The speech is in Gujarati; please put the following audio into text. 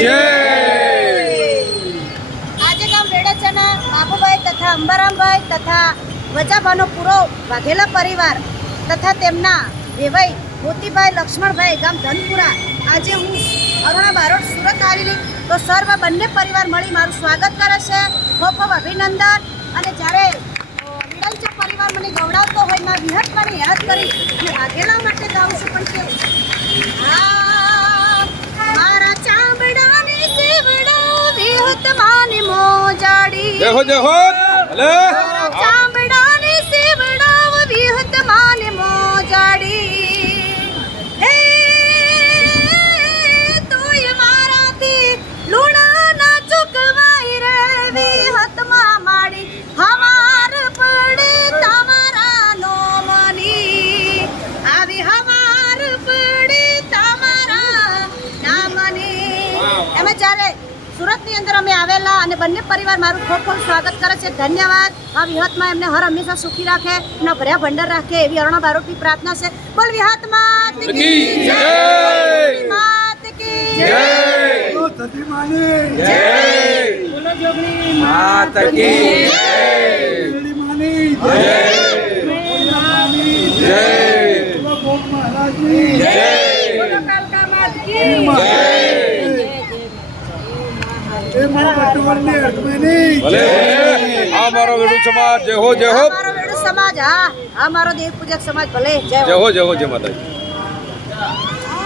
જય! આજે ગામ વેડચના બાબુભાઈ તથા અંબારામભાઈ તથા વજાભાનો પૂરો વાઘેલા પરિવાર તથા તેમના વેવાઈ મોતીભાઈ લક્ષ્મણભાઈ ગામ ધનપુરા. આજે હું અરુણા બારોટ સુરત આવેલી તો સર્વ બંને પરિવાર મળી મારું સ્વાગત કરે છે. ખૂબ ખૂબ અભિનંદન. અને જ્યારે વિડલચા પરિવાર મને ગવડાવતો હોય મારા વિહત મને યાદ કરી અને વાઘેલા માટે ગાઉં છું પણ કેવું? જય હો જય હો ભલે. ચામડાની સેવડાવ વિહત માની મોજાડી. હે તોય મારાથી લુણા ના ચૂકવાય રે વિહતમાં માડી. હવાર પડે તમારા નોમની. આવી હવાર પડે તમારા નામની. એમાં જ્યારે સુરતની અંદર અમે આવેલા અને બંને પરિવાર મારું ખૂબ ખૂબ સ્વાગત કરે છે. ધન્યવાદ. આ વિહતમાં એમને હર હંમેશા સુખી રાખે એમના ભર્યા ભંડાર રાખે એવી અરુણા બારોટની પ્રાર્થના છે. બોલ વિહત માત કી જય. કી જય. જય. માતા કી જય. અમારો સમાજ અમારો દેવ પૂજક સમાજ ભલે જય હો જય હો જય માતાજી.